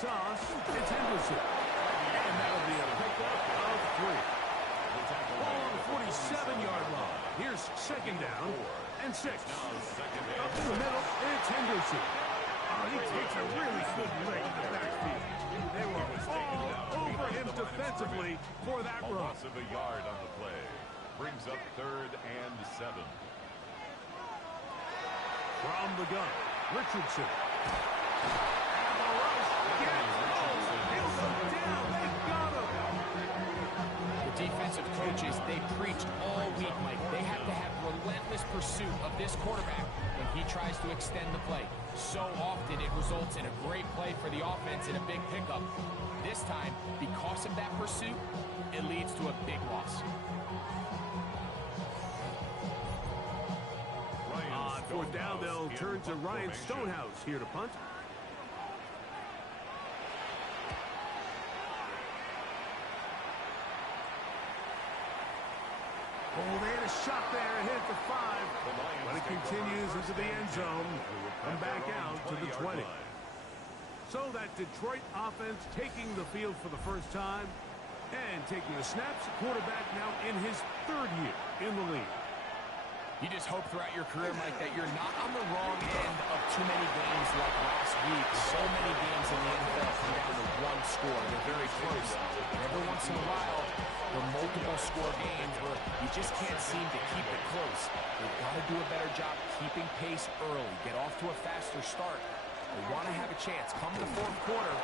toss. It's Henderson. And that'll be a pickup of 3. Ball on the 47-yard line. Here's second down and 6. Up in the middle, it's Henderson. Oh, he takes a really good leg in the backfield. They were all over him defensively for that run. Loss of a yard on the play. Brings up 3rd and 7. From the gun, Richardson. And the rush gets he'll go down. They got him. The defensive coaches, they preached all week, Mike. They have to have relentless pursuit of this quarterback when he tries to extend the play. So often it results in a great play for the offense and a big pickup. This time, because of that pursuit, it leads to a big loss. On 4th down, they'll turn to Ryan Stonehouse here to punt. Oh, they had a shot there and hit the 5. But it continues into the end zone and back out to the 20. So that Detroit offense taking the field for the first time and taking the snaps. Quarterback now in his 3rd year in the league. You just hope throughout your career, Mike, that you're not on the wrong end of too many games like last week. So many games in the NFL come down to one score. They're very close. And every once in a while, there are multiple score games where you just can't seem to keep it close. They've got to do a better job keeping pace early, get off to a faster start. They want to have a chance. Come the 4th quarter,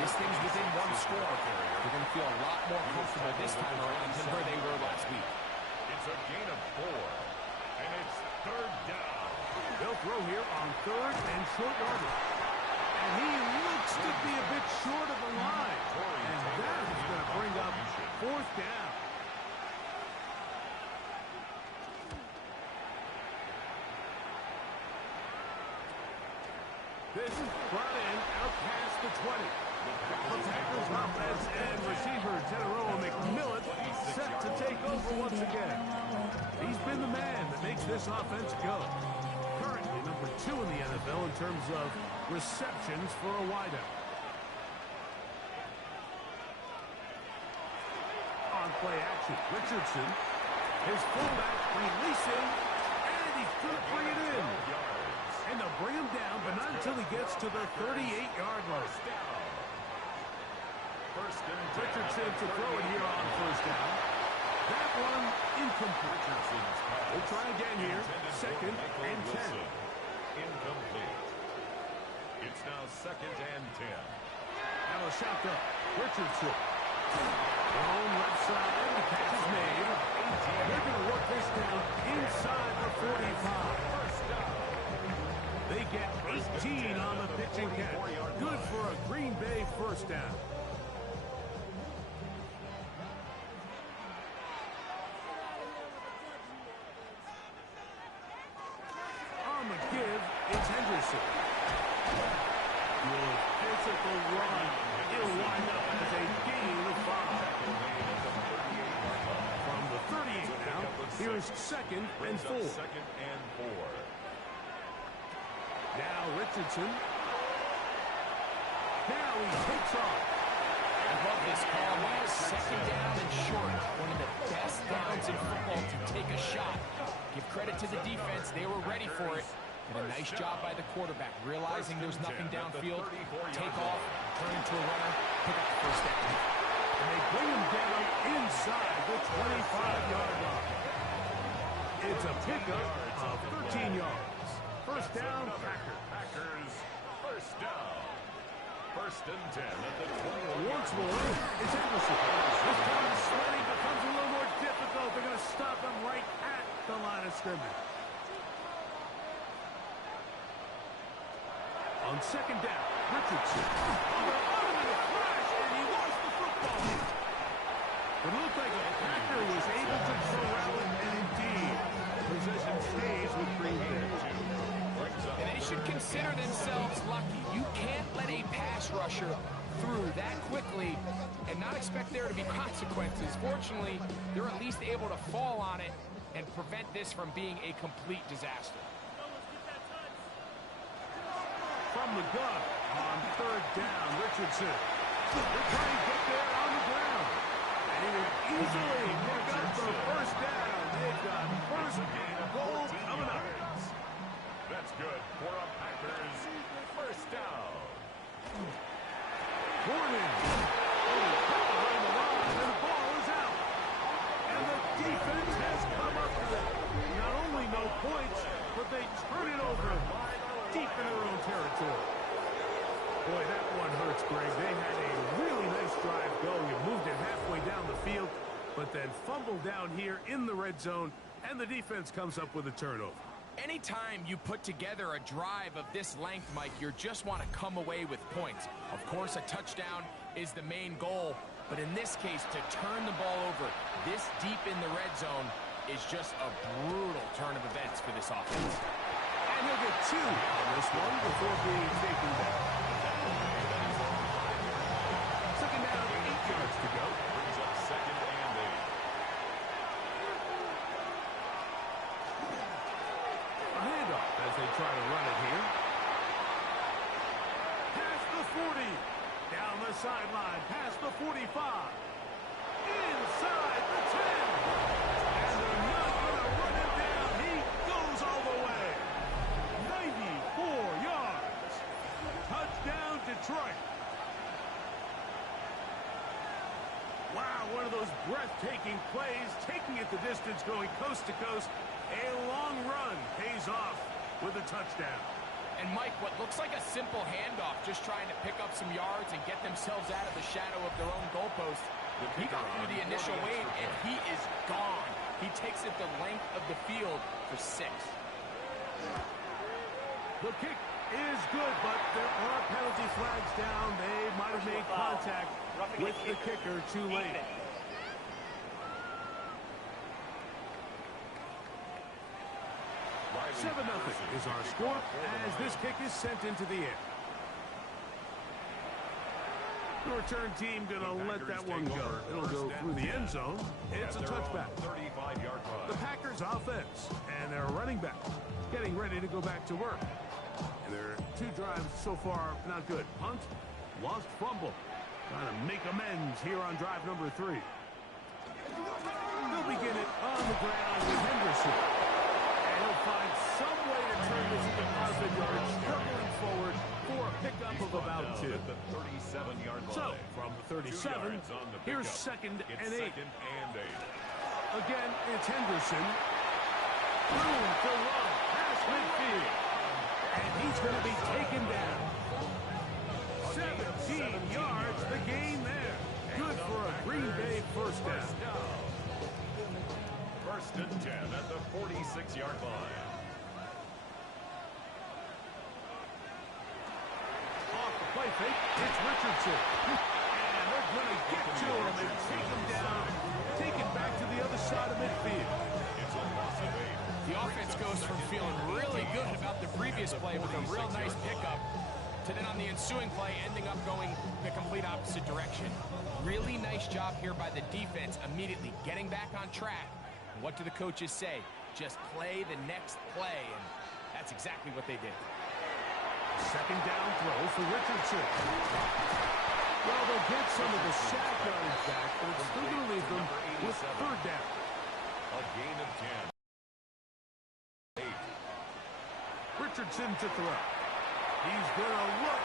this thing's within one score. They're going to feel a lot more comfortable this time around than where they were last week. It's a gain of 4. And it's 3rd down. They'll throw here on 3rd and short yardage. And he looks to be a bit short of the line. And that is going to bring up 4th down. This is brought in out past the 20. The Packers offense and receiver Teteroa McMillan set to take over once again. He's been the man that makes this offense go. Currently number 2 in the NFL in terms of receptions for a wideout. On play action, Richardson. His fullback releasing, and he's going to bring it in. And they'll bring him down, but not until he gets to the 38-yard line. Richardson to throw it here on 1st down. That one incomplete. We'll try again here. 2nd and 10. Incomplete. It's now 2nd and 10. Now a shotgun. Richardson. On left side. The catch is made. They're going to work this down inside the 45. They get 18 on the pitching catch. Good for a Green Bay 1st down. On the give, it's Henderson. Good physical run. It'll wind up as a gain of 5. From the 38 now, here's 2nd and 4. 2nd and 4. Now Richardson. Now he takes off. I love this call, Mike. 2nd down and short. One of the best downs in football to take a shot. Give credit to the defense. They were ready for it. And a nice job by the quarterback, realizing there's nothing downfield. Take off, turn into a runner, pick up the 1st down. And they bring him down inside the 25-yard line. It's a pickup of 13 yards. 1st down, Packers. 1st down. 1st and 10 at the 20. Once more, it's Henderson. This time the sledding becomes a little more difficult. They're going to stop him right at the line of scrimmage. On 2nd down, Richardson. Oh, they're on him in a flash, and he lost the football. It looked like a Packer was able to corral it, and indeed, possession stays with Green Bay. And they should consider themselves lucky. You can't let a pass rusher through that quickly and not expect there to be consequences. Fortunately, they're at least able to fall on it and prevent this from being a complete disaster. From from the gun on third down. Richardson. They're trying to get there on the ground. And he will easily pick up the first down. They've got first and goal coming up. That's good for a Packers first down. Gordon. On the line, and the ball is out. And the defense has come up with it. Not only no points, but they turn it over deep in their own territory. Boy, that one hurts, Greg. They had a really nice drive go. You moved it halfway down the field, but then fumbled down here in the red zone, and the defense comes up with a turnover. Anytime you put together a drive of this length, Mike, you just want to come away with points. Of course, a touchdown is the main goal, but in this case, to turn the ball over this deep in the red zone is just a brutal turn of events for this offense. And he'll get 2 on this one before being taken down. Second down, 8 yards to go. Brings up second and 8. A handoff as they try to run it here. Past the 40. Down the sideline. Past the 45. Inside the 10. And they're not going to run him down. He goes all the way. 94 yards. Touchdown, Detroit. Wow, one of those breathtaking plays, taking it the distance, going coast to coast. A long run pays off with a touchdown. And Mike, what looks like a simple handoff, just trying to pick up some yards and get themselves out of the shadow of their own goalpost. He got through the initial wave, and he is gone. He takes it the length of the field for 6. The kick is good, but there are penalty flags down. They might have made contact with the kicker too late. Riley 7-0 is our score as this kick is sent into the air. The return team going to let that one go. It'll go through the end zone. It's a touchback. 35-yard run. The Packers offense and their running back getting ready to go back to work. And their 2 drives so far not good. Punt, lost fumble. Trying to make amends here on drive number 3. They'll begin it on the ground with Henderson. And he'll find some way to turn this into positive yards, struggling forward for a pickup of about 2. At the 37-yard line. So, from the 37, here's second and 8. Again, it's Henderson. Room to run past midfield. And he's going to be taken down. 17 yards, the gain there. Good for a Green Bay first down. First and 10 at the 46-yard line. Off the play fake, it's Richardson. And they're going to get to him and take him down. Take it back to the other side of midfield. It's a loss of 8. The offense goes from feeling really good about the previous play with a real nice pickup to then on the ensuing play ending up going the complete opposite direction. Really nice job here by the defense immediately getting back on track. What do the coaches say? Just play the next play, and that's exactly what they did. Second down throw for Richardson. Well, they'll get some of the sack yards back, but it's still going to leave them with third down. A gain of 10. 8. Richardson to throw. He's going to look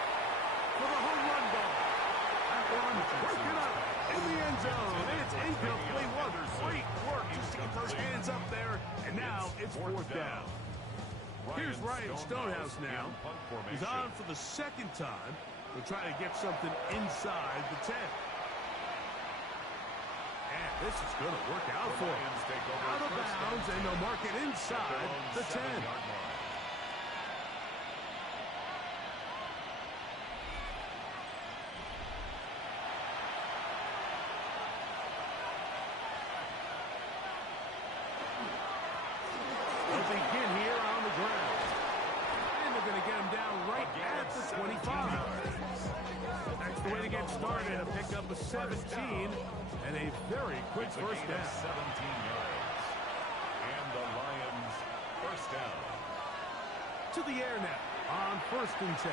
for the home run ball. That one broken up in the end zone. It's incomplete. What great work just to get those hands up there. And now it's fourth down. Here's Ryan Stonehouse now. He's on for the second time. They'll try to get something inside the 10. And this is going to work out for him. Out of bounds, and they'll mark it inside the 10. They'll begin here on the ground. And they're going to get him down right at the 25. That's the way to get started. A pickup of 17 and a very quick first down. 17 yards. And the Lions first down. To the air now on first and 10.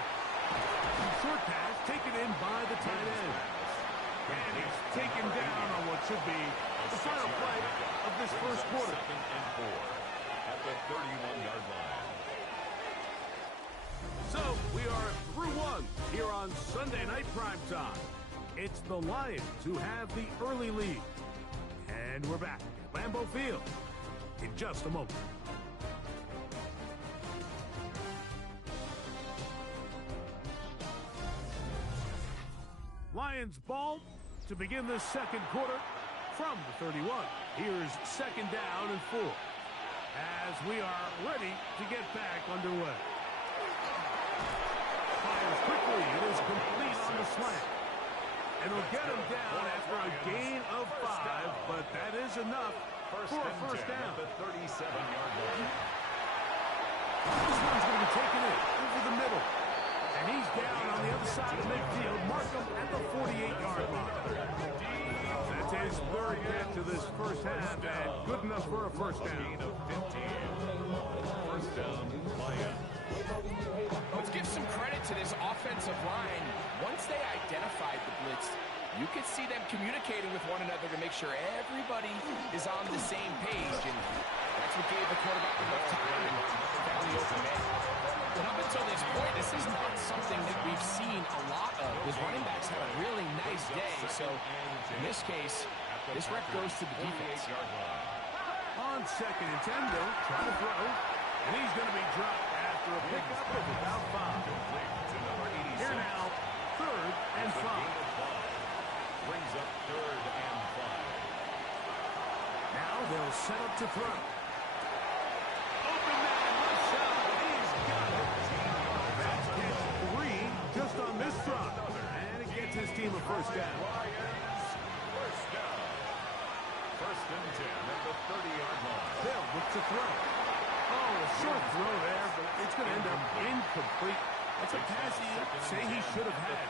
Short pass taken in by the tight end. And he's taken down on what should be the final play of this first quarter. Second and 4 at the 31-yard line. So we are through one here on Sunday Night Primetime. It's the Lions who have the early lead. And we're back at Lambeau Field in just a moment. Lions ball to begin the second quarter from the 31. Here's second down and 4 as we are ready to get back underway. Fires quickly. It is complete on the slant. And he'll get him down after a gain of 5, but that is enough for a first down. At the 37-yard line. This one's going to be taken in over the middle. And he's down on the other side of midfield. Mark him at the 48-yard line. That's his third catch of this first half, and good enough for a first down. First down, Lions. Let's give some credit to this offensive line. Once they identified the blitz, you could see them communicating with one another to make sure everybody is on the same page. And that's what gave the quarterback enough time and found the open man. But up until this point, this is not something that we've seen a lot of. His running backs had a really nice day. So in this case, this rep goes to the defense. On second and 10, they'll try to throw. And he's going to be dropped after a pickup of about 5. Here now, third and 5. Brings up third and 5. Now they'll set up to throw. Open man, left side. He's got it. That's catch 3 just on this drop. And it gets his team a first down. First down. First and 10 at the 30-yard line. They'll look to throw. Oh, a short throw there, but it's going to end up incomplete. That's a pass he say he should have had.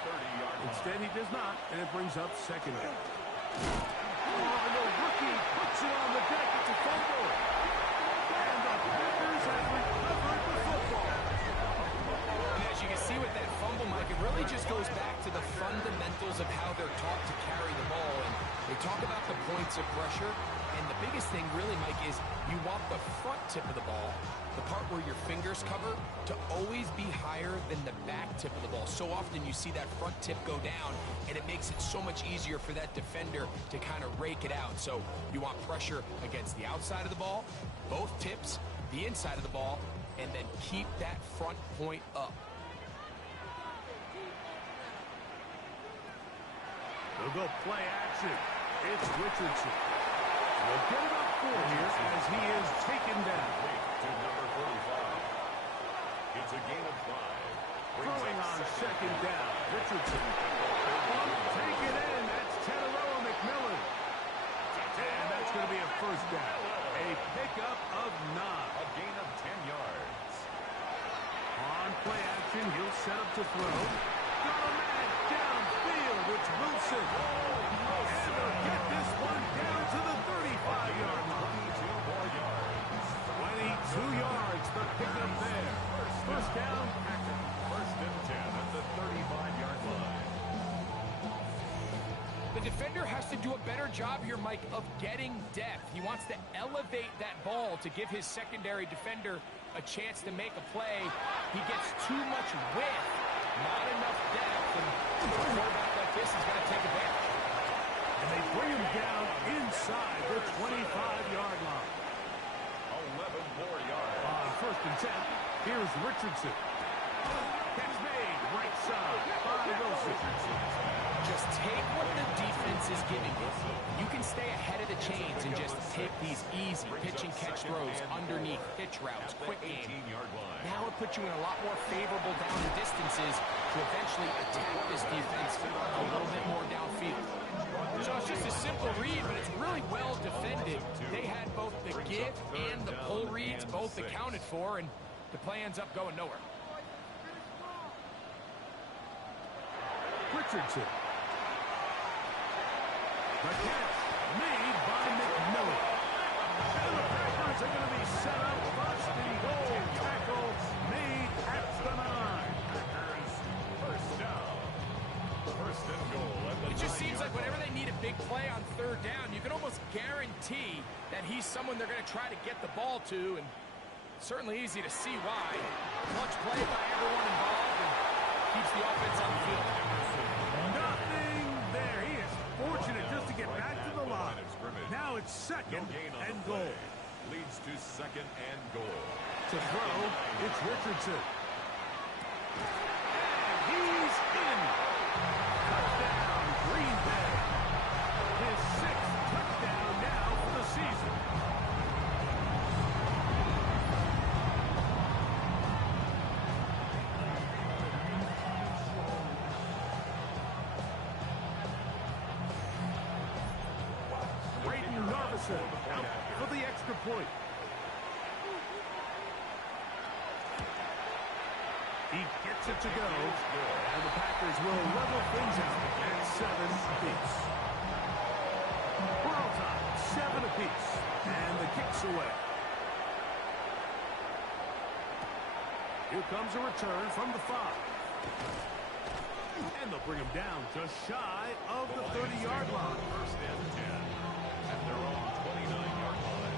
Instead, he does not, and it brings up second down. Oh, the rookie puts it on the deck. It's a fumble. And the Packers have recovered the football. And as you can see with that fumble, Mike, it really just goes back to the fundamentals of how they're taught to carry the ball. And they talk about the points of pressure. And the biggest thing really, Mike, is you want the front tip of the ball, the part where your fingers cover, to always be higher than the back tip of the ball. So often you see that front tip go down, and it makes it so much easier for that defender to kind of rake it out. So you want pressure against the outside of the ball, both tips, the inside of the ball, and then keep that front point up. They'll go play action. It's Richardson. We'll get about 4 here as he is taken down. To number 45. It's a gain of 5. Throwing on second down. Richardson. Take it in. That's Teteroa McMillan. And that's going to be a first down. A pickup of 9. A gain of 10 yards. On play action, he'll set up to throw. Got a man downfield. It's Wilson. And they'll get this one down to the 35-yard line. 22 yards, the pickup there. First down, Packers. First and 10 at the 35-yard line. The defender has to do a better job here, Mike, of getting depth. He wants to elevate that ball to give his secondary defender a chance to make a play. He gets too much width, not enough depth, and a quarterback like this is going to take advantage. And they bring him down inside the 25-yard line. 11 more yards. On first and 10, here's Richardson. Catch made, right side by Wilson. Just take what the defense is giving you. You can stay ahead of the chains and just take these easy pitch and catch throws underneath, pitch routes, quick game. Now it puts you in a lot more favorable down the distances to eventually attack this defense a little bit more downfield. So it's just a simple read, but it's really well defended. They had both the give and the pull reads both accounted for, and the play ends up going nowhere. Richardson. The catch made by McMillan. And the Packers are going to be set up. First and goal. Tackle made at the 9. Packers and goal at the It just 9-yard seems like whenever line. they need a big play on third down, you can almost guarantee that he's someone they're going to try to get the ball to, and certainly easy to see why. Clutch play by everyone involved and keeps the offense on the field. Nothing there. He is fortunate just to get back to the line. Now it's No second gain on and the goal. play. Leads to second and goal. To throw, it's Richardson. And he's in. Touchdown, Green Bay. His 6th touchdown now for the season. Brayden Narvison out for the extra point. He gets it to go, and the Packers will level things out at 7 apiece. We're on top, 7 apiece, and the kick's away. Here comes a return from the 5. And they'll bring him down just shy of the 30-yard line. First and 10 at their own 29-yard line.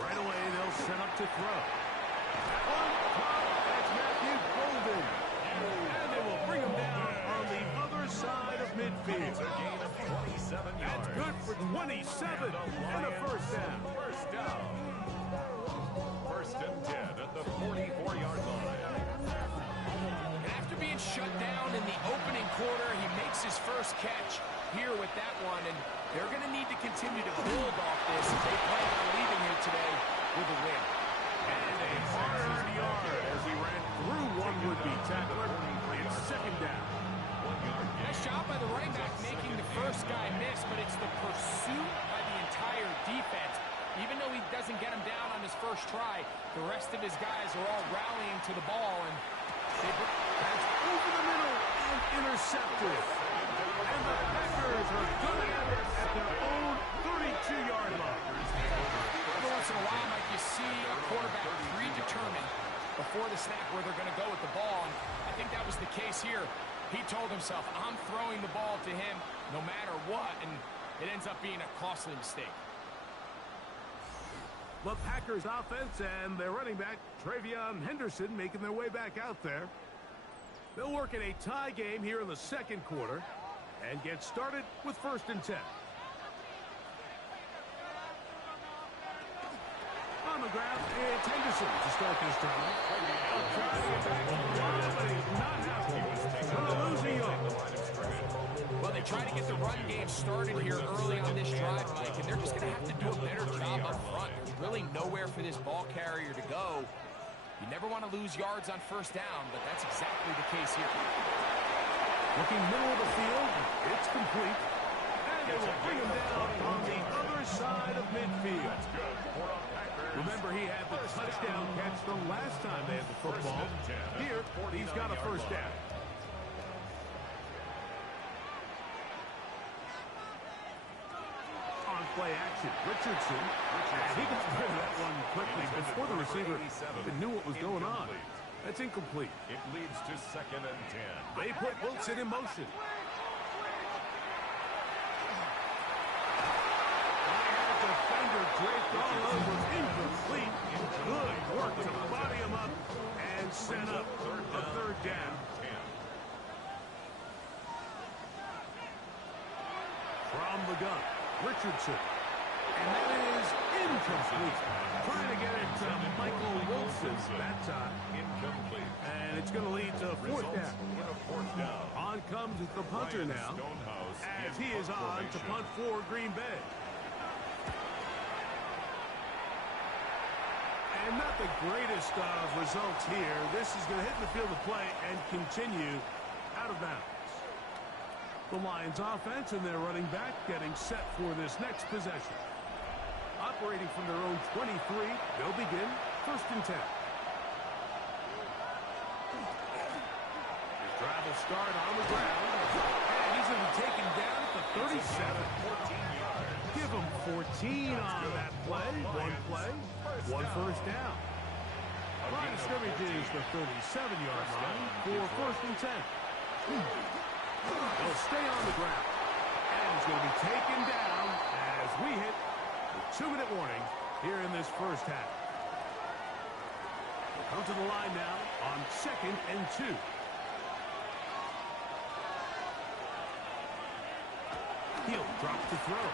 Right away, they'll set up to throw. On top, that's Matthew Golden. And they will bring him down on the other side of midfield. It's a gain of 27 yards. That's good for 27 and a first down. First down. First and 10 at the 44-yard line. And after being shut down in the opening quarter, he makes his first catch here with that one, and they're going to need to continue to build off this if they plan on leaving here today with a win. And a hard yard as he ran through one would-be tackler. It's second down. 1 yard gain. Nice job by the running back making the first guy miss, but it's the pursuit by the entire defense. Even though he doesn't get him down on his first try, the rest of his guys are all rallying to the ball, and That's over the middle and intercepted. And the Packers are going to have it at their own 32-yard line. every once in a while, Mike, you see a quarterback predetermined before the snap where they're going to go with the ball, and I think that was the case here. He told himself, I'm throwing the ball to him no matter what, and it ends up being a costly mistake. The Packers offense and their running back, Travion Henderson, making their way back out there. They'll work in a tie game here in the second quarter and get started with first and 10. On the ground, it's Henderson to start this drive. Trying to get back to the line, but he's not happy. Going to lose a yard. Well, they try to get the run game started here early on this drive, Mike, and they're just going to have to do a better job up front. There's really nowhere for this ball carrier to go. You never want to lose yards on first down, but that's exactly the case here. Looking middle of the field, it's complete. And they will bring him down on the other side of midfield. Remember, he had the touchdown catch the last time they had the football. Here, he's got a first down. On play action, Richardson. And he gets rid of that one quickly before the receiver even knew what was going on. That's incomplete. It leads to second and 10. They put Wilson in motion. Defender draped all over, incomplete. Good work to body him up and set up a third down. From the gun, Richardson. And that is incomplete. Trying to get it to Michael Wilson that time. Incomplete. And it's going to lead to a fourth down. With a fourth down. On comes the punter now, Stonehouse as he is on to punt for Green Bay. And not the greatest of results here. This is going to hit the field of play and continue out of bounds. The Lions offense and their running back getting set for this next possession. Operating from their own 23, they'll begin first and 10. His drive will start on the ground. And he's going to be taken down at the 37. 14 yards. Give them 14 on that play. One play, one first down. Line of scrimmage is the 37-yard line for first and 10. He'll stay on the ground. And he's going to be taken down as we hit the 2-minute warning here in this first half. We'll come to the line now on 2nd and 2. He'll drop to throw.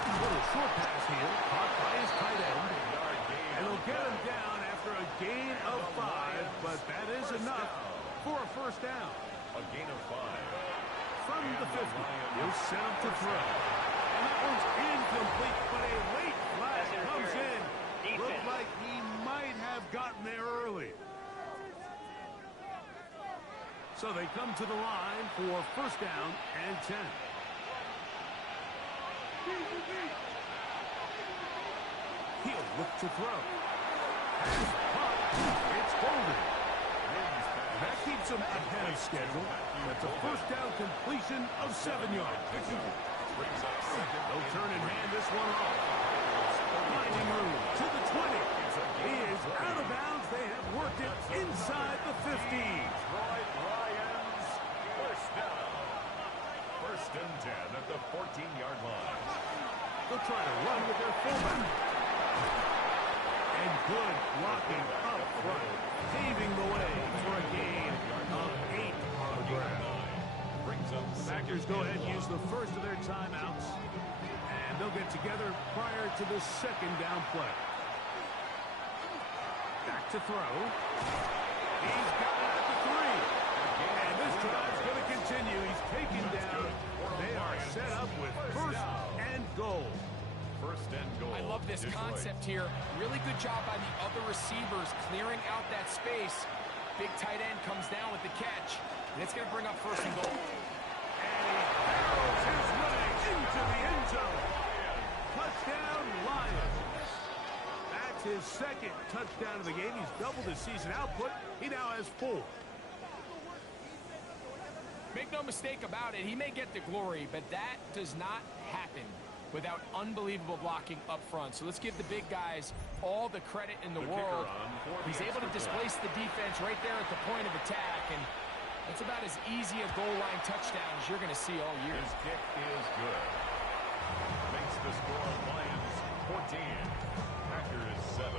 A little short pass here, caught by his tight end. And he'll get him down after a gain of 5, but that is enough for a first down. A gain of 5. From the 50, he'll set him to throw. And that one's incomplete, but a late flag comes in. Looked like he might have gotten there early. So they come to the line for first down and 10. He'll look to throw. It's holding. That keeps him ahead of schedule. That's a first down completion of 7 yards. They'll turn and hand this one off. Finding room to the 20. He is out of bounds. They have worked it inside the 15. Lions, first down. First and 10 at the 14-yard line. They'll try to run with their fullback. And good blocking up front, paving the way for a gain of 8 on the ground. The Packers go ahead and use the first of their timeouts, and they'll get together prior to the second down play. Back to throw. He's got it at the 3. And this drive's going to continue. He's taken down. They are set up with first and goal. First and goal. I love this concept here. Really good job by the other receivers clearing out that space. Big tight end comes down with the catch. And it's going to bring up first and goal. And he barrels his way into the end zone. Touchdown, Lions. That's his second touchdown of the game. He's doubled his season output. He now has 4. Make no mistake about it, he may get the glory, but that does not happen without unbelievable blocking up front. So let's give the big guys all the credit in the world. He's able to displace the defense right there at the point of attack, and that's about as easy a goal line touchdown as you're going to see all year. His kick is good. Makes the score Lions 14, Packers 7.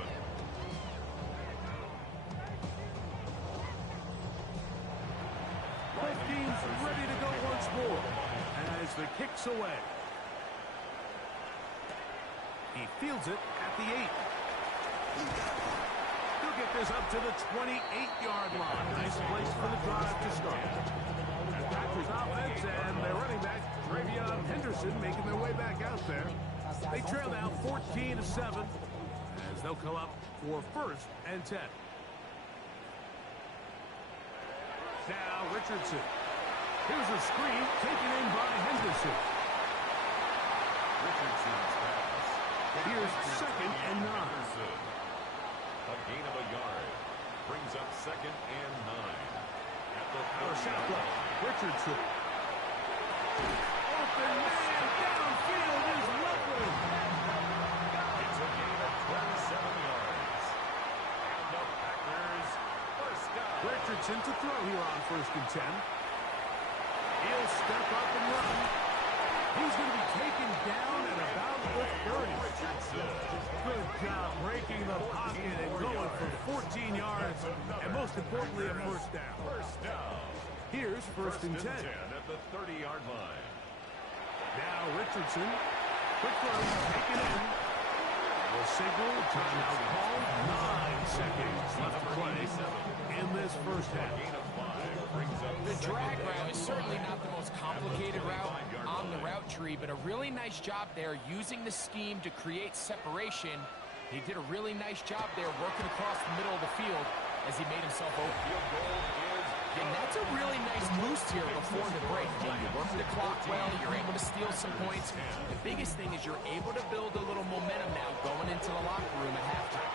Both teams ready to go once more as the kick's away. He fields it at the 8. He'll get this up to the 28-yard line. Nice place for the drive to start. Packers offense and their running back, Travion Henderson, making their way back out there. They trail now 14-7 as they'll come up for first and 10. Now Richardson. Here's a screen taken in by Henderson. Richardson's pass. Here's second and 9. A gain of a yard. Brings up second and 9. At the Shotgun. Richardson. Open man downfield is lovely. It's a gain of 27 yards. And the Packers first down. Richardson to throw here on first and 10. He'll step up and run. He's going to be taken down at about the 30. Good job breaking the pocket and going for 14 yards, and most importantly, a first down. First down. Here's first and 10. At the 30-yard line. Now Richardson. Quick throw taken in. The signal, timeout called. 9 seconds left to play in this first half. The drag route is certainly not the most complicated route on the route tree, but a really nice job there using the scheme to create separation. He did a really nice job there working across the middle of the field as he made himself open. And that's a really nice boost here before the break. You work the clock well, you're able to steal some points. The biggest thing is you're able to build a little momentum now going into the locker room at halftime.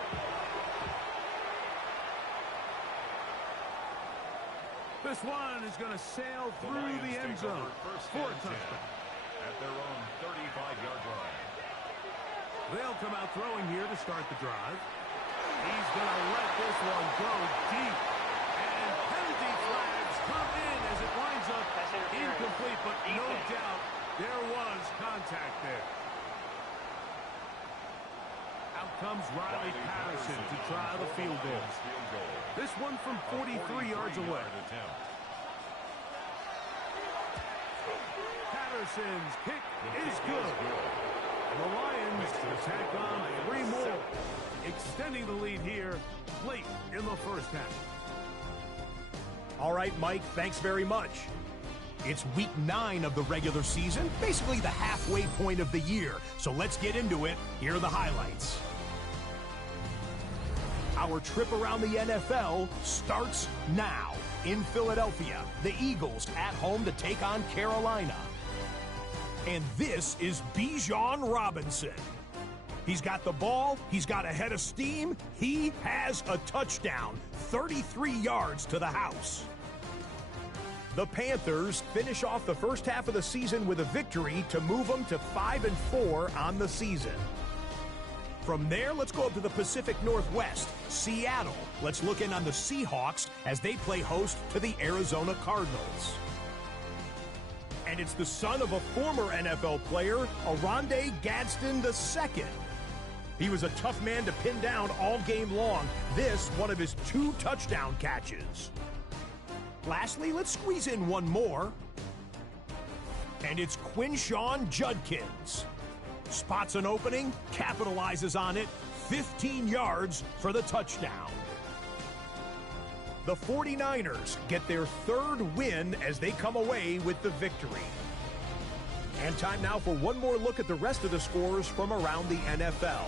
This one is going to sail through the end zone for a touchdown. At their own 35-yard line. They'll come out throwing here to start the drive. He's going to let this one go deep. And penalty flags come in as it winds up incomplete, but no doubt there was contact there. Out comes Riley Patterson to try the field goal. This one from 43 yards away. Patterson's kick is good. And the Lions attack on 3 more, extending the lead here late in the first half. All right, Mike, thanks very much. It's week 9 of the regular season, basically the halfway point of the year. So let's get into it. Here are the highlights. Our trip around the NFL starts now. In Philadelphia, the Eagles at home to take on Carolina. And this is Bijan Robinson. He's got the ball, he's got a head of steam, he has a touchdown, 33 yards to the house. The Panthers finish off the first half of the season with a victory to move them to 5-4 on the season. From there, let's go up to the Pacific Northwest, Seattle. Let's look in on the Seahawks as they play host to the Arizona Cardinals. And it's the son of a former NFL player, Oronde Gadsden II. He was a tough man to pin down all game long. This, one of his 2 touchdown catches. Lastly, let's squeeze in one more. And it's Quinshawn Judkins. Spots an opening, capitalizes on it, 15 yards for the touchdown. The 49ers get their 3rd win as they come away with the victory. And time now for one more look at the rest of the scores from around the NFL.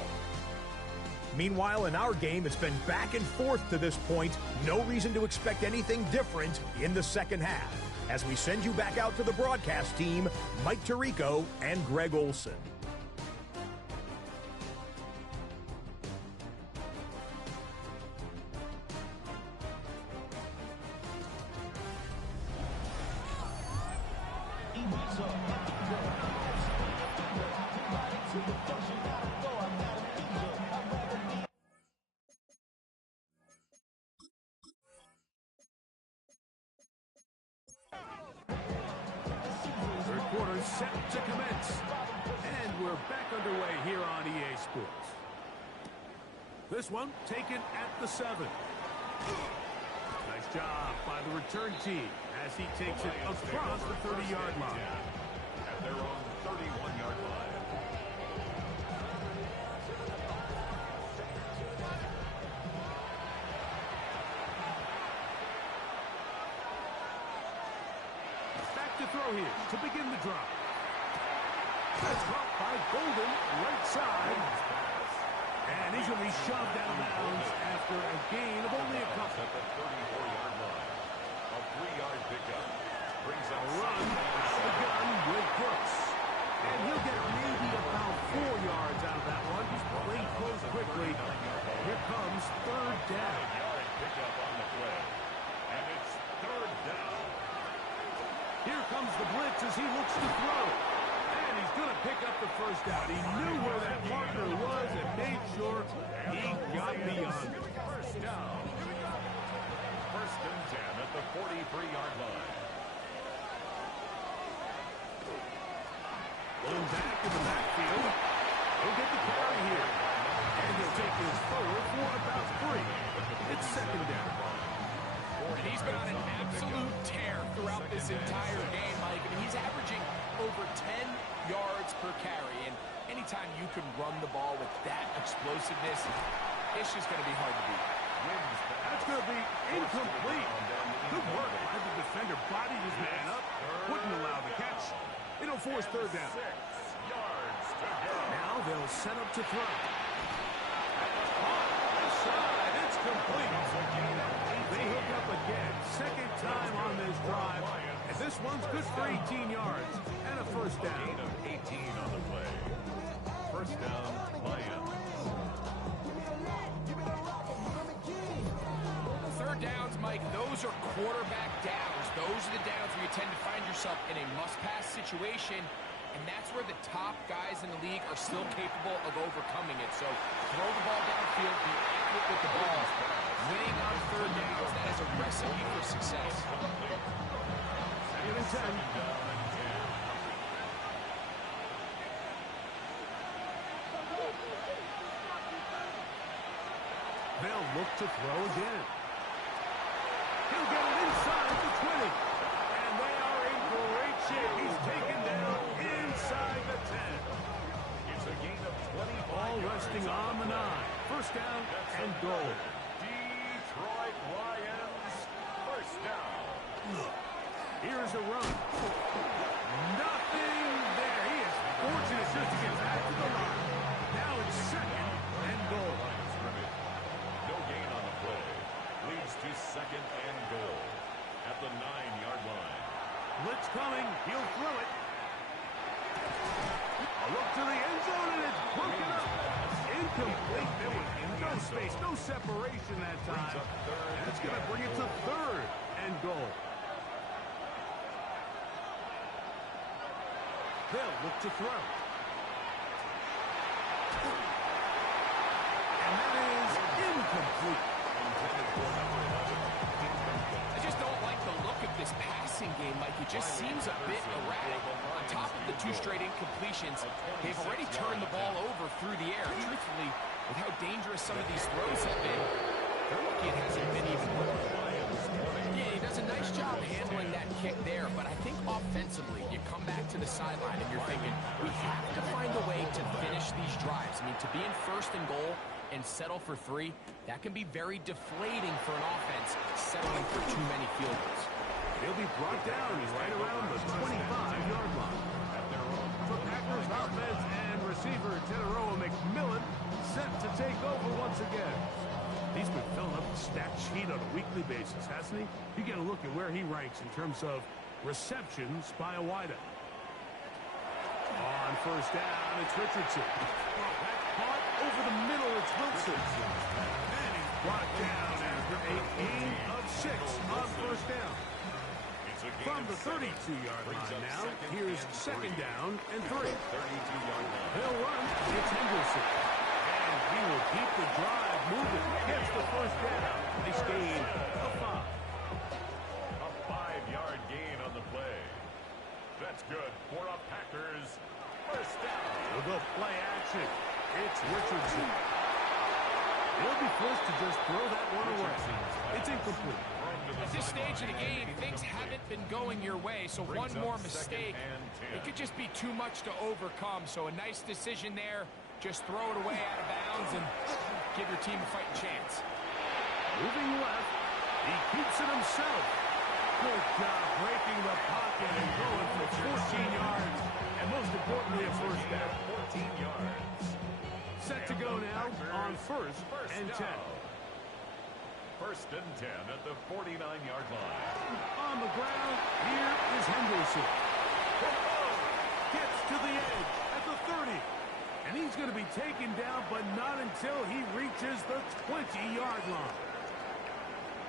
Meanwhile, in our game, it's been back and forth to this point. No reason to expect anything different in the second half. As we send you back out to the broadcast team, Mike Tirico and Greg Olson. Third quarter set to commence. And we're back underway here on EA Sports. This one taken at the 7. Nice job by the return team as he takes it across the 30-yard line. At their own 31-yard line. Back to throw here to begin the drive. That's caught by Golden, right side. And he's going to be shoved out of bounds after a gain of only a couple. At the 34-yard line. A 3-yard pickup. Brings A up run out of the gun with Brooks. And he'll get maybe about 4 yards out of that one. He's playing close quickly. Here comes 3rd down. Pickup on the play. And it's 3rd down. Here comes the blitz as he looks to throw. And he's going to pick up the first down. He knew where that marker was and made sure he got beyond it. First down. 1st and 10 at the 43-yard line. Going back in the backfield. He'll get the carry here. And he'll take this forward for about 3. It's 2nd down. And he's been on an absolute tear throughout this entire game, Mike. I mean, he's averaging over 10 yards per carry. And anytime you can run the ball with that explosiveness, it's just going to be hard to beat. That's going to be incomplete. Good work by the defender. Bodied his man up. Wouldn't allow the catch. It'll force 3rd down. 6 yards to go. Now they'll set up to throw. Side, it's complete. They hook up again. 2nd time on this drive. And this one's good for 18 yards. And a 1st down. Gain of 18 on the play. 1st down, Lions. 3rd downs, Mike, those are quarterback downs. Those are the downs where you tend to find yourself in a must-pass situation. and that's where the top guys in the league are still capable of overcoming it. So throw the ball downfield, be accurate with the ball. Winning on third downs, that is a recipe for success. Second and 10. They'll look to throw again. He'll get it inside the 20. And they are in great shape. He's taken down inside the 10. It's a gain of 25 All resting on the 9. First down and goal. Detroit Lions, first down. Here's a run. Nothing there. He is fortunate just to get back to the line. Now it's second and goal. No gain on the play. Leads to second and goal at the 9-yard line. Blitz coming. He'll throw it. A look to the end zone, and it's broken up. Incomplete. There was no space, no separation that time. And it's going to bring it to third and goal. They'll look to throw. And that is incomplete. I just don't like the look of this passing game, Mike. It just seems a bit erratic. On top of the 2 straight incompletions, they've already turned the ball over through the air. Truthfully, with how dangerous some of these throws have been, they're lucky it hasn't been even worse. Yeah, he does a nice job handling that kick there, but I think offensively, you come back to the sideline and you're thinking, we have to find a way to finish these drives. I mean, to be in first and goal and settle for 3, that can be very deflating for an offense settling for too many field goals. He'll be brought down right around the 25-yard line. For Packers offense and receiver Teteroa McMillan set to take over once again. He's been filling up the stat sheet on a weekly basis, hasn't he? You get a look at where he ranks in terms of receptions by a wideout. On first down, it's Richardson. That caught over the middle, it's Wilson. And he's brought down after a gain of 6 on first down. From the 32-yard line now, here's second down and 3. They'll run, it's Henderson. And he will keep the drive moving. Gets the first down. Nice gain of 5. A 5-yard gain on the play. That's good for a Packers first down. We'll go play action. It's Richardson. He'll be forced to just throw that one away. It's incomplete. At this stage of the game, things haven't been going your way, so one more mistake, it could just be too much to overcome. So a nice decision there. Just throw it away out of bounds and give your team a fighting chance. Moving left. He keeps it himself. Good job breaking the pocket and going for 14 yards. And most importantly, a first down. 14 yards. Set to go now on first and 10. First and 10 at the 49-yard line. On the ground, here is Henderson. Gets to the edge at the 30. And he's going to be taken down, but not until he reaches the 20-yard line.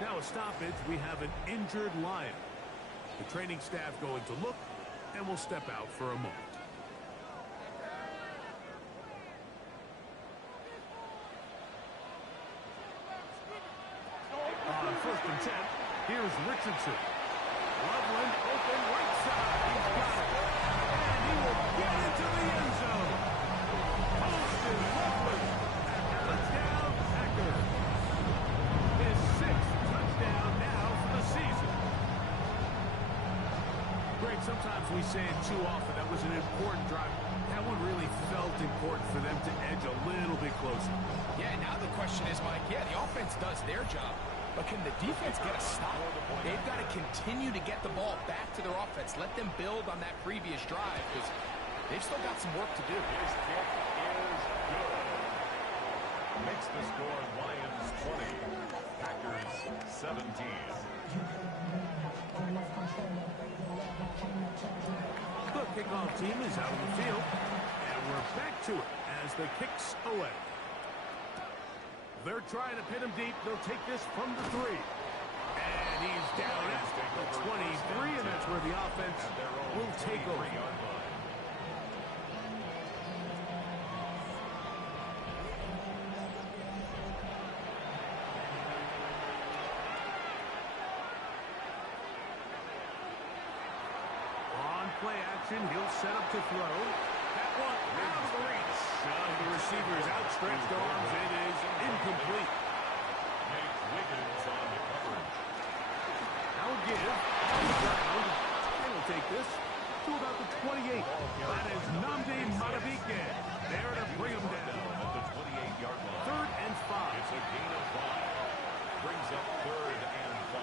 Now a stoppage, we have an injured Lion. The training staff going to look, and will step out for a moment. On first and 10, here's Richardson. Loveland open right side. He's got it. And he will get into the end zone. Posted Loveland. Touchdown, Packer. His 6th touchdown now for the season. Greg, sometimes we say it too often. That was an important drive. That one really felt important for them to edge a little bit closer. Yeah, now the question is, Mike, yeah, the offense does their job. But can the defense get a stop? They've got to continue to get the ball back to their offense. Let them build on that previous drive because they've still got some work to do. His kick is good. Makes the score Lions 20, Packers 17. The kickoff team is out on the field, and we're back to it as the kicks away. They're trying to pin him deep. They'll take this from the 3. And he's down at the 23, and that's where the offense will take over. motion. He'll set up to throw. That one out of the reach. Of the receiver's outstretched arms. It is incomplete. Nate Wiggins on the coverage. Now give on the ground. And he'll take this to about the 28. That is Namdi Matabike there to bring him down. At the 28-yard line. 3rd and 5. It's a gain of 5. Brings up 3rd and 5.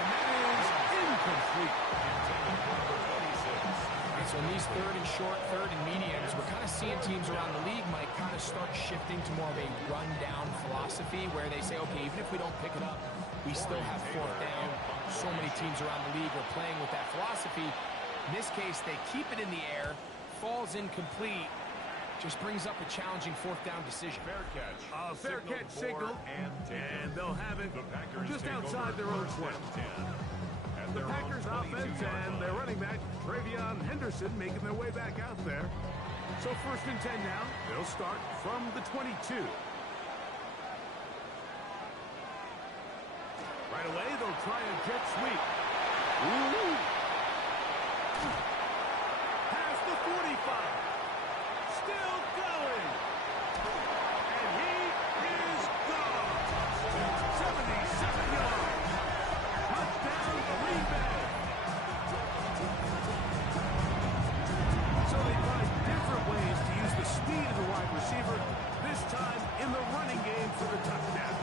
And that is incomplete. Intended for number 26. So in these 3rd and short, 3rd and mediums, we're kind of seeing teams around the league might kind of start shifting to more of a run-down philosophy where they say, okay, even if we don't pick it up, we still have 4th down. So many teams around the league are playing with that philosophy. In this case, they keep it in the air, falls incomplete, just brings up a challenging 4th down decision. Fair catch. Fair catch signal, and they'll have it just outside their own 20. The Packers offense and their running back, Travion Henderson, making their way back out there. So 1st and 10 now. They'll start from the 22. Right away, they'll try a jet sweep. Ooh. Past the 45. Still going. And he is gone. 77 yards. Touchdown, Green Bay. So they find different ways to use the speed of the wide receiver, this time in the running game for the touchdown.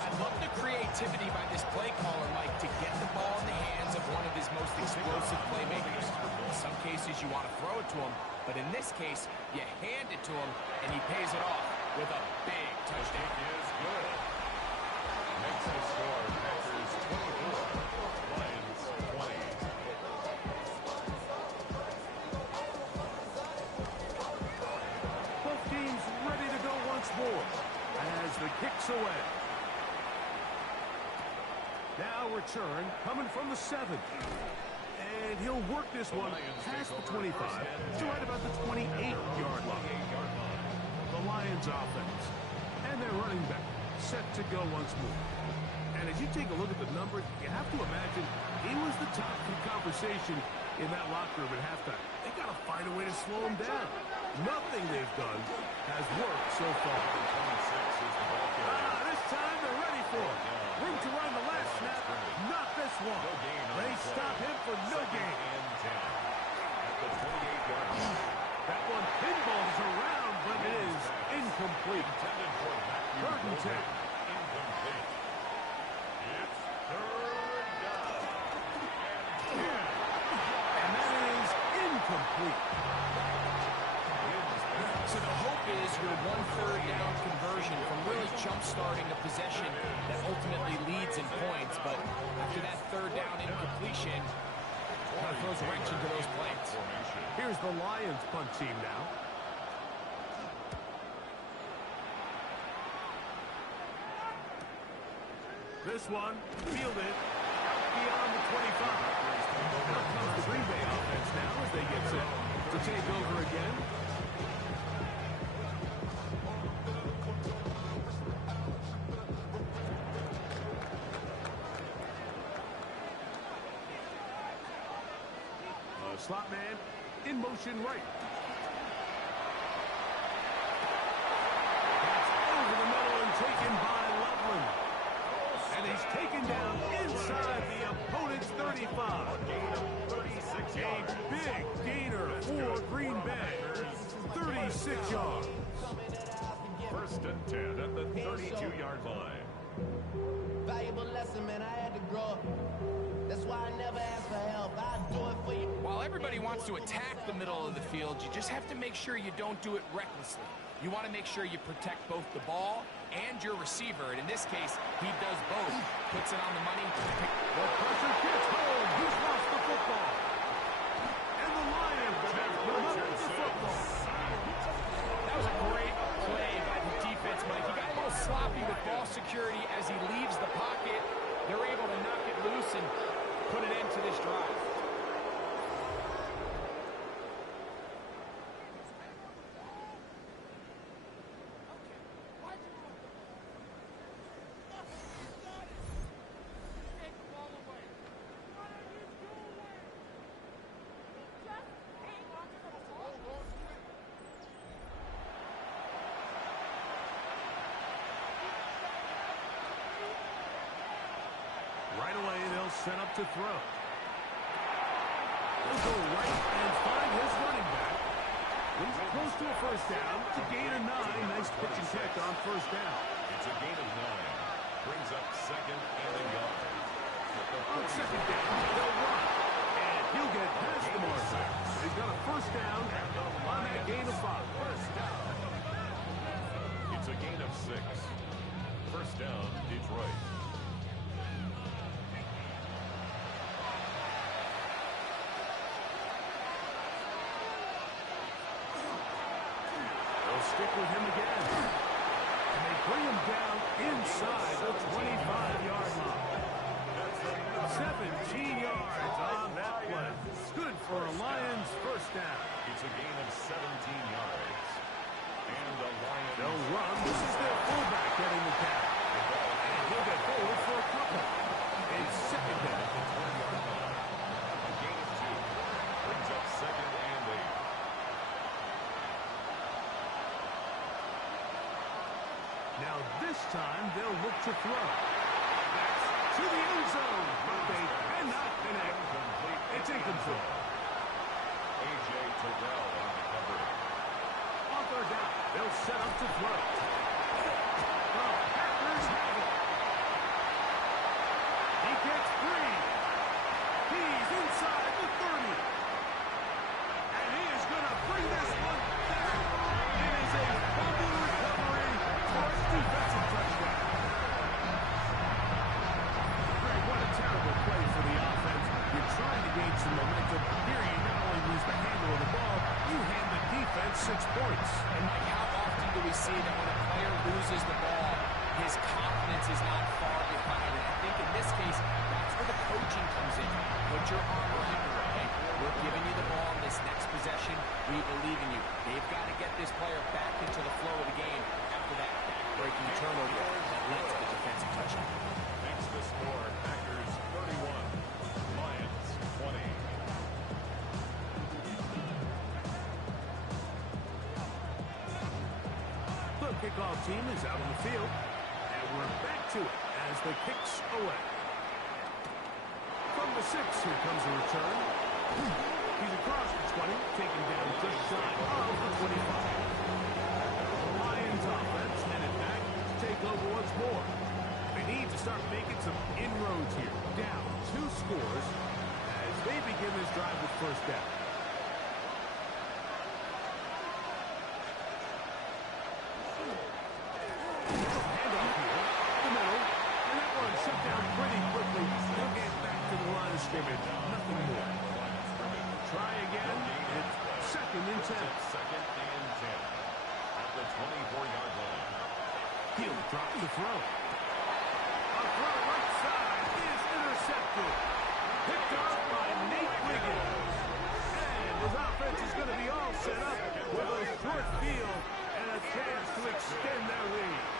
I love the creativity by this play caller, Mike, to get the ball in the hands of one of his most explosive playmakers. In some cases, you want to throw it to him, but in this case, you hand it to him, and he pays it off with a big touchdown. Is good. Makes the score. Packers 24. Lions 20. Both teams ready to go once more as the kick's away. Now return coming from the 7. And he'll work this one past the 25 to right about the 28-yard line. The Lions offense and their running back set to go once more. And as you take a look at the numbers, you have to imagine he was the top of the conversation in that locker room at halftime. They got to find a way to slow him down. Nothing they've done has worked so far. This time they're ready for it. Room to run the last snap. Not this one. They stop him for no gain. At the 28-yard line. That one pinballs around, but it is incomplete. Intended for Matthew 3rd and 10. Incomplete. It's 3rd down. And that is incomplete. So the hope is your 1/3 down conversion from really jump-starting a possession that ultimately leads in points. But after that 3rd down incompletion, kind of throws a wrench into those plans. Here's the Lions punt team now. This one fielded out beyond the 25. Out comes the Green Bay offense now as they get set to take over again. Slot man in motion right. That's over the middle and taken by Loveland. And he's taken down inside the opponent's 35. A gain of 36 yards. A big gainer for Green Bay. 36 yards. 1st and 10 at the 32-yard line. Valuable lesson, man. I had to grow up. That's why I never ask for help. I do it for you. While everybody wants to attack the middle of the field, you just have to make sure you don't do it recklessly. You want to make sure you protect both the ball and your receiver. And in this case, he does both. Puts it on the money. The pressure gets home. He's lost the football. And the Lions have come up with the football. That was a great play by the defense, Mike. He got a little sloppy with ball security as he leaves the pocket. They're able to knock it loose and put an end to this drive. to throw. He'll go right and find his running back. He's close to a first down. It's a gain of 9. Nice pitch and catch on first down. It's a gain of 9. Brings up second and a yard. On second down, they'll run. And he'll get past the marker. He's got a first down on that gain of 5. It's a gain of 6. First down, Detroit. They'll stick with him again. And they bring him down inside the 25-yard line. 17 yards on that play. Good for a Lions first down. It's a gain of 17 yards. And the Lions... They'll run. This is their fullback getting the catch. And he'll get forward for a couple. It's second down. A gain of 2. Brings up second and 8. Now this time they'll look to throw. That's to the end zone, but they cannot connect. It's incomplete. A.J. Terrell on the cover. On third down, they'll set up to throw. The Packers have it. He gets 3. He's inside the 30. And he is going to bring this one down. It is a fumble recovery for a defensive touchdown. Greg, what a terrible play for the offense. You're trying to gain some momentum. Here you not only lose the handle of the ball, you hand the defense 6 points. And Mike, how often do we see that when a player loses the ball, his confidence is not far behind? And I think in this case, that's where the coaching comes in. Put your arm around him, okay? We're giving you the ball in this next possession. We believe in you. They've got to get this player back into the flow of the game after that back-breaking turnover that led to the defensive touchdown. Makes the score Packers 31, Lions 20. The kickoff team is out on the field, and we're back to it as the kicks away. From the 6, here comes a return. He's across the 20, taken down just shy of the 25. The Lions offense headed back to take over once more. They need to start making some inroads here. Down 2 scores as they begin this drive with first down. Handoff here, the middle, and that one shut down pretty quickly. They'll get back to the line of scrimmage. Nothing more. Try again. It's second and 10. Second and 10 at the 24-yard line. He'll drop the throw. A throw right side is intercepted. Picked up by Nate Wiggins. And his offense is going to be all set up with a short field and a chance to extend their lead.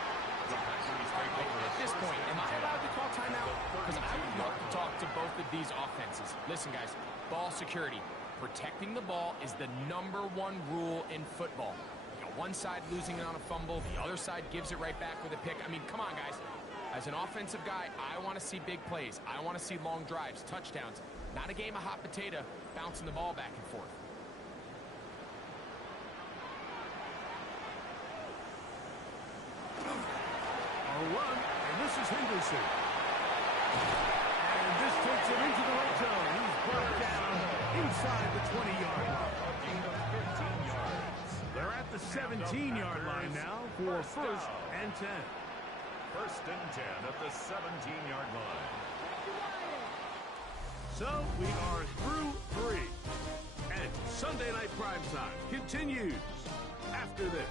At this point, am I allowed to call timeout? Because I would love to talk to both of these offenses. Listen, guys, ball security. Protecting the ball is the #1 rule in football. You got one side losing it on a fumble, the other side gives it right back with a pick. I mean, come on, guys. As an offensive guy, I want to see big plays. I want to see long drives, touchdowns. Not a game of hot potato, bouncing the ball back and forth. A run, and this is Henderson. And this takes him into the red zone. He's brought down inside the 20-yard line. A gain of 15 yards. They're at the 17-yard line now for first and 10. First and 10 at the 17-yard line. So we are through 3. And Sunday Night Primetime continues after this.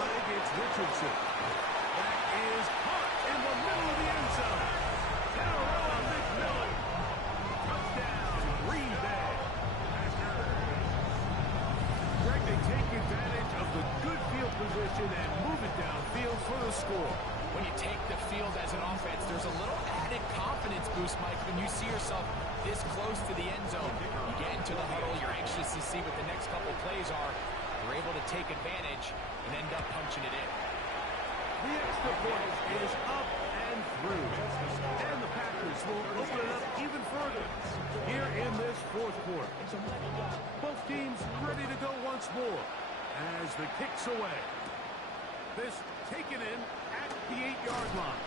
leg, it's Richardson. That is caught in the middle of the end zone. Carolina McMillan. Touchdown, Green Bay. Greg, they take advantage of the good field position and move it downfield for the score. When you take the field as an offense, there's a little added confidence boost, Mike, when you see yourself this close to the end zone. You get into the huddle, you're anxious to see what the next couple plays are. You're able to take advantage and end up punching it in. The extra point is up and through. And the Packers will open it up even further here in this fourth quarter. Both teams ready to go once more as the kick's away. This taken in at the 8-yard line.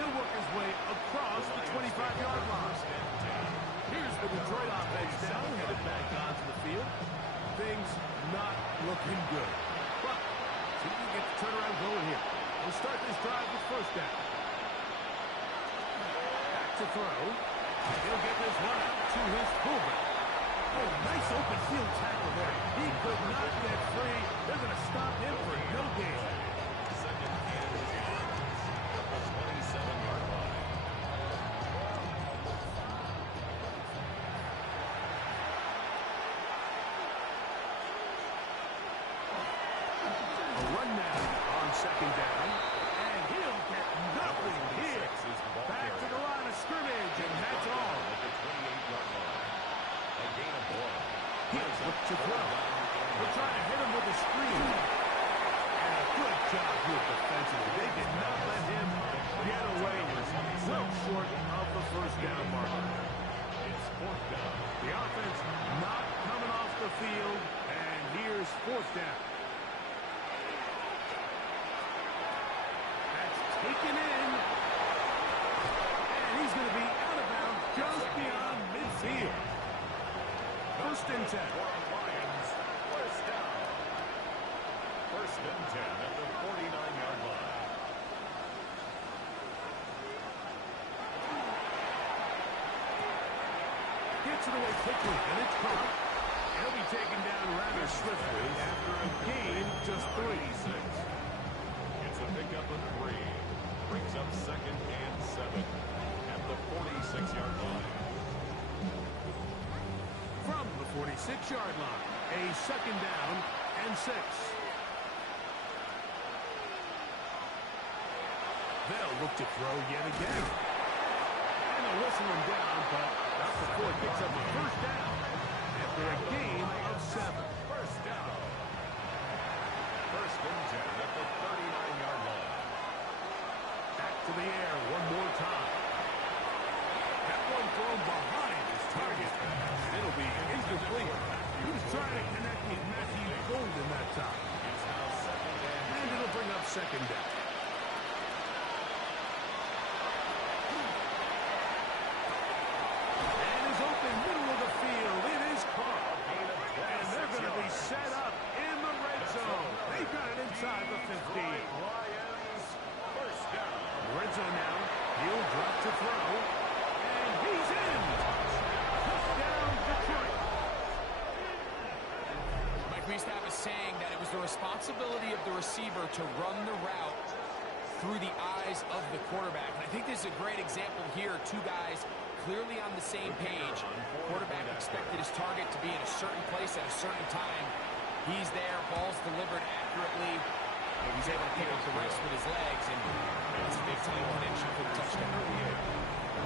He'll work his way across the 25-yard line. Here's the Detroit offense now, headed back onto the field. Things not looking good. But see if we get the turnaround going here. We'll start this drive with first down. Back to throw. He'll get this one out to his fullback. Oh, nice open field tackle there. He could not get free. They're going to stop him for no gain. Second and 10 at the 27-yard line. A run now on second down. And he'll get nothing here. Back to the line of scrimmage, and that's all. At the 28-yard line. A gain of 1. Here's what to throw. They're trying to hit him with a screen. And a good job here defensively. They did not let him get away. Well short of the first down marker. It's fourth down. The offense not coming off the field, and here's fourth down. That's taken in. And he's going to be out of bounds just beyond midfield. First and 10. Lions, first down. First and 10 at the 49-yard line. Gets it away quickly, and it's caught. He'll be taken down rather swiftly after a gain just 3. It's a pickup of 3. Brings up second and 7 at the 46-yard line. From the 46-yard line, a second down and 6. They'll look to throw yet again. And they'll whistle him down, but not before it picks up a first down after a gain of 7. First down. First and 10 at the 39-yard line. Back to the air one more time. That one thrown behind his target. It'll be incomplete. He was trying to connect with Matthew Golden that time. It's now second And it'll bring up second down. And is open middle of the field. It is caught. And they're going to be set up in the red zone. They've got it inside the 15. Lions, first down. Red zone now. He'll drop to throw. And he's in. Touchdown, Detroit. Mike, we used to have a saying that it was the responsibility of the receiver to run the route through the eyes of the quarterback. And I think this is a great example here. Two guys clearly on the same page. Quarterback expected his target to be in a certain place at a certain time. He's there. Ball's delivered accurately. And he's able to pick up the rest with his legs. And that's a big-time connection for the touchdown.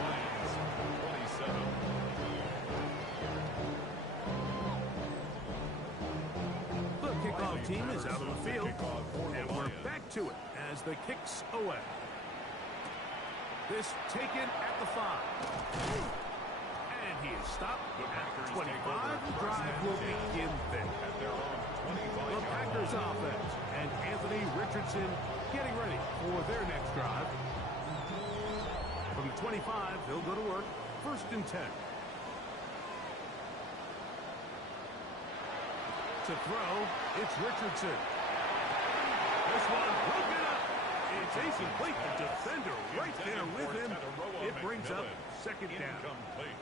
Lions, 27. The kickoff team is out on the field. And we're back to it as the kick's away. This taken at the 5. And he is stopped at 25. The drive will begin then. The Packers offense and Anthony Richardson getting ready for their next drive. From the 25, they'll go to work. First and 10. To throw, it's Richardson. This one broken up. It's incomplete. The defender right there with him. It brings up second down. Incomplete.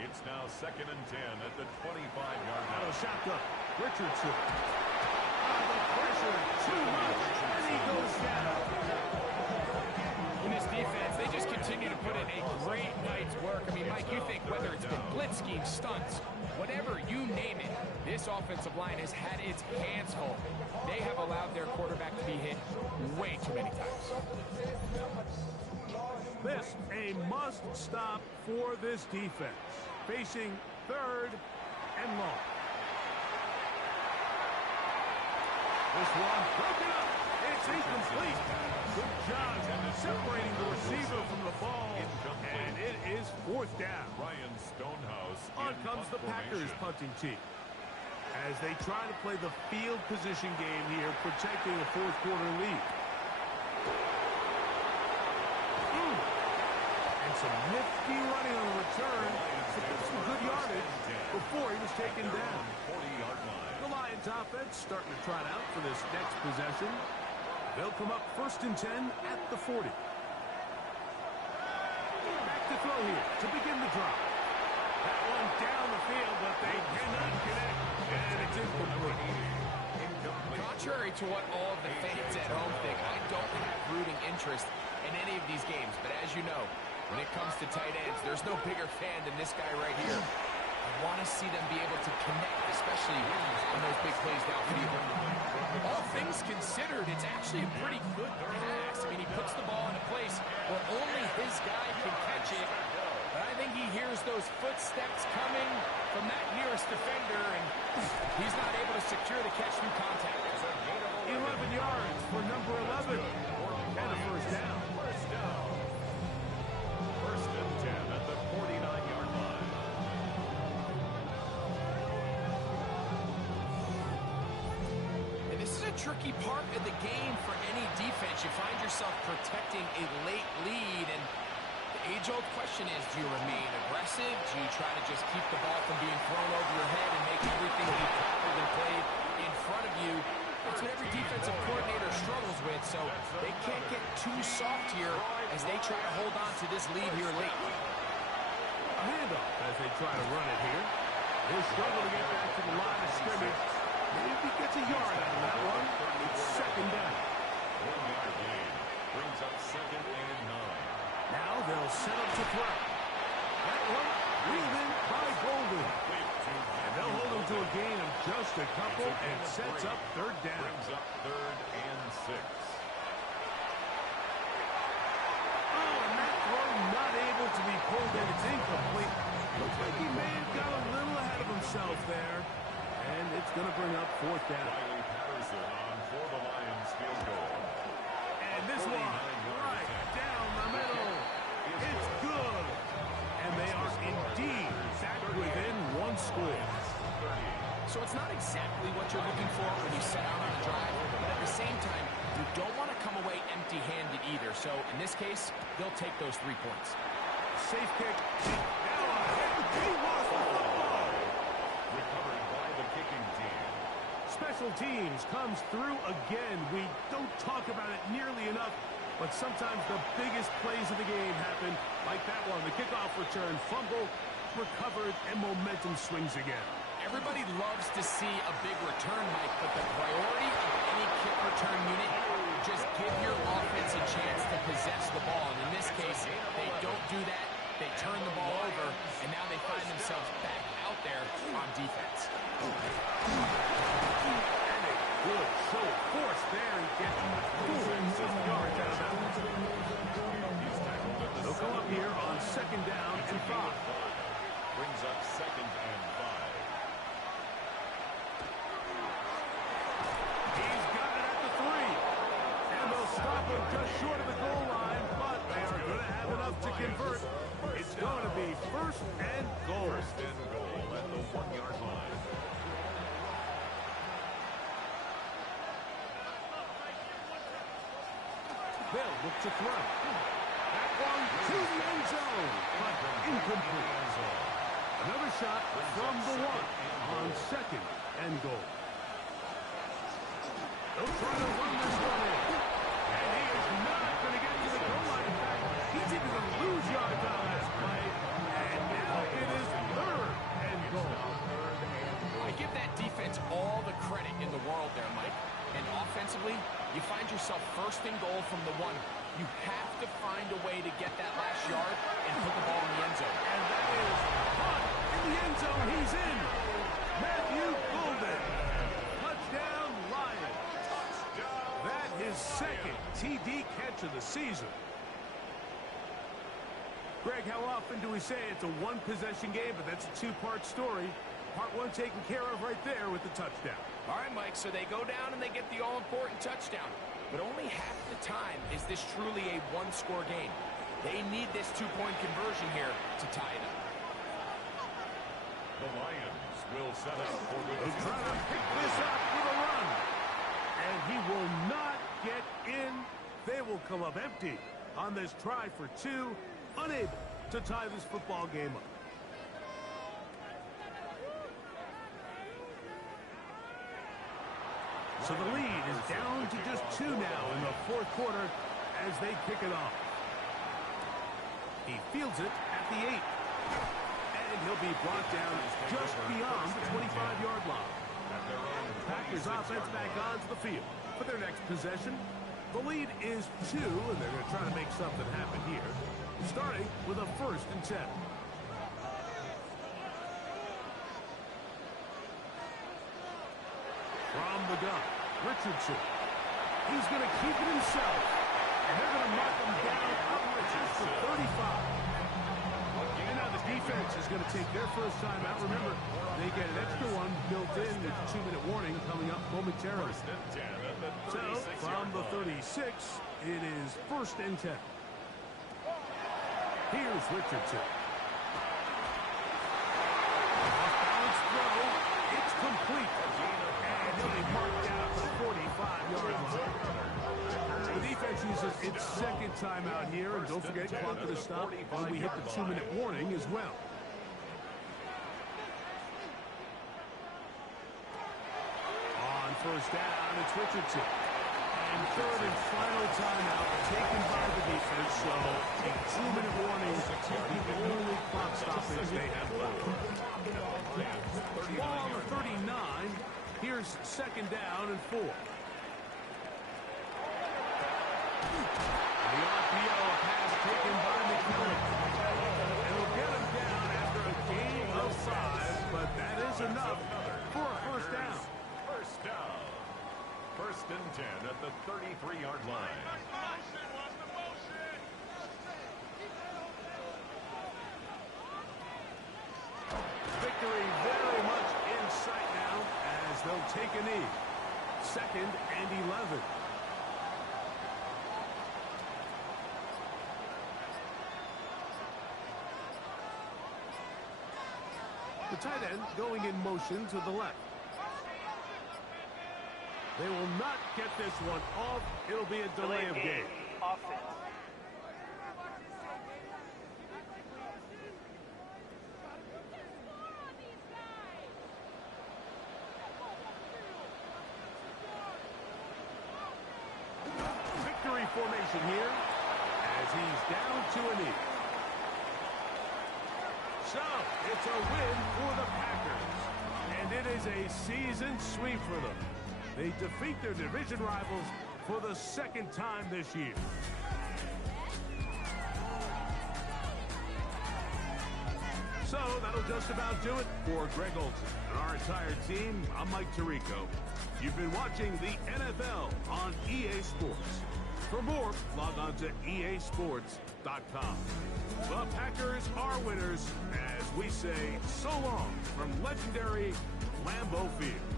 It's now second and 10 at the 25-yard Out line. of shotgun. Richardson. The pressure. Too scheme, stunts, whatever, you name it. This offensive line has had its hands full. They have allowed their quarterback to be hit way too many times. This a must-stop for this defense. Facing 3rd and long. This one broken up. It's incomplete. Good job separating the receiver from the ball. And it is 4th down. Ryan Stonehouse. On comes the Packers punting team. As they try to play the field position game here, protecting a 4th quarter lead. And some nifty running on the return to get some good yardage before he was taken down. 40-yard line. The Lions offense starting to trot out for this next possession. They'll come up 1st and 10 at the 40. Back to throw here to begin the drive. That one down the field, but they cannot connect. And it's incomplete. Contrary to what all of the fans at home think, I don't have rooting interest in any of these games. But as you know, when it comes to tight ends, there's no bigger fan than this guy right here. I want to see them be able to connect, especially on those big plays downfield. All things considered, it's actually a pretty good pass. I mean, he puts the ball in a place where only his guy can catch it. But I think he hears those footsteps coming from that nearest defender, and he's not able to secure the catch through contact. 11 yards for number 11. And a 1st down. 1st and 10 at the 49-yard line. And this is a tricky part of the game for any defense. You find yourself protecting a late lead, and the age-old question is, do you remain aggressive? Do you try to just keep the ball from being thrown over your head and make everything be tackled and played in front of you? That's what every defensive coordinator struggles with, so they can't get too soft here as they try to hold on to this lead here late. A handoff as they try to run it here. He'll struggle to get back to the line of scrimmage. Maybe he gets a yard out of that one. It's 2nd down. 1-yard gain brings up 2nd and 9. Now they'll set up to throw. That one reeled in by Golden. And they'll hold him to a gain of just a couple and sets up 3rd down. Brings up 3rd and 6. Oh, and that throw not able to be pulled in. It's incomplete. Looks like he may have got a little ahead of himself there. And it's going to bring up 4th down. Riley Patterson on for the Lions field goal. And this one right down the middle. It's good. And they are indeed back within 1 score. So it's not exactly what you're looking for when you set out on a drive, but at the same time, you don't want to come away empty-handed either. So in this case, they'll take those 3 points. Safe kick. Now he lost the football. Recovered by the kicking team. Special teams comes through again. We don't talk about it nearly enough, but sometimes the biggest plays of the game happen like that one. The kickoff return, fumble, recovered, and momentum swings again. Everybody loves to see a big return, Mike, but the priority of any kick return unit, just give your offense a chance to possess the ball. And in this case, they don't do that. They turn the ball over, and now they find themselves back out there on defense. And a good show of force there. He gets 4 yards out of that one. They'll go up here on 2nd down and 5. Brings up 2nd and 5. He's got it at the 3. And they'll stop him just short of the goal line, but they are going to have enough to convert. It's going to be 1st and goal. 1st and goal at the 1-yard line. They'll look to throw. That one to the end zone, but incomplete. Another shot from the 1 on 2nd and goal. They'll try to run this one in. And he is not going to get to the goal line. In fact, he's even going to lose yards on that play. And now it is 3rd and goal. I give that defense all the credit in the world there, Mike. And offensively, you find yourself 1st and goal from the 1. You have to find a way to get that last yard and put the ball in the end zone. And that is caught In the end zone, he's in. Matthew Golden. Touchdown, Lions. That his second TD catch of the season. Greg, how often do we say it's a one-possession game, but that's a two-part story? Part one taken care of right there with the touchdown. All right, Mike, so they go down and they get the all-important touchdown. But only half the time is this truly a one-score game. They need this two-point conversion here to tie it up. The Lions will set up for the He's trying to pick this up with a run. And he will not get in. They will come up empty on this try for two, unable to tie this football game up. So the lead is down to just two now in the fourth quarter as they kick it off. He fields it at the 8. And he'll be brought down just beyond the 25-yard line. Packers offense back onto the field for their next possession. The lead is 2, and they're going to try to make something happen here, starting with a 1st and 10. From the gun, Richardson. He's going to keep it himself. And they're going to mark him down up just to 35. And now the defense is going to take their first timeout. Remember, they get an extra one built in with a 2-minute warning coming up momentarily. So, from the 36, it is 1st and 10. Here's Richardson. Off-balance throw. It's complete. And he'll be marked down the 45-yard line. The defense uses its second timeout here. And don't forget, clock to the stop when we hit the 2-minute warning as well. On 1st down, it's Richardson. And 3rd and final timeout taken by the defense. So a 2-minute warning is the only clock stoppage they have left. Ball on the 39. Here's 2nd down and 4. The RPO pass taken by McMillan. And will get him down after a gain of 5, but that is enough for a 1st down. 1st down. 1st and 10 at the 33-yard line. Victory very much in sight now as they'll take a knee. 2nd and 11. The tight end going in motion to the left. They will not get this one off. It'll be a delay of game. Offense. Victory formation here as he's down to a knee. So, it's a win for the Packers. And it is a season sweep for them. They defeat their division rivals for the 2nd time this year. So, that'll just about do it for Greg Olsen and our entire team. I'm Mike Tirico. You've been watching the NFL on EA Sports. For more, log on to easports.com. The Packers are winners as we say so long from legendary Lambeau Field.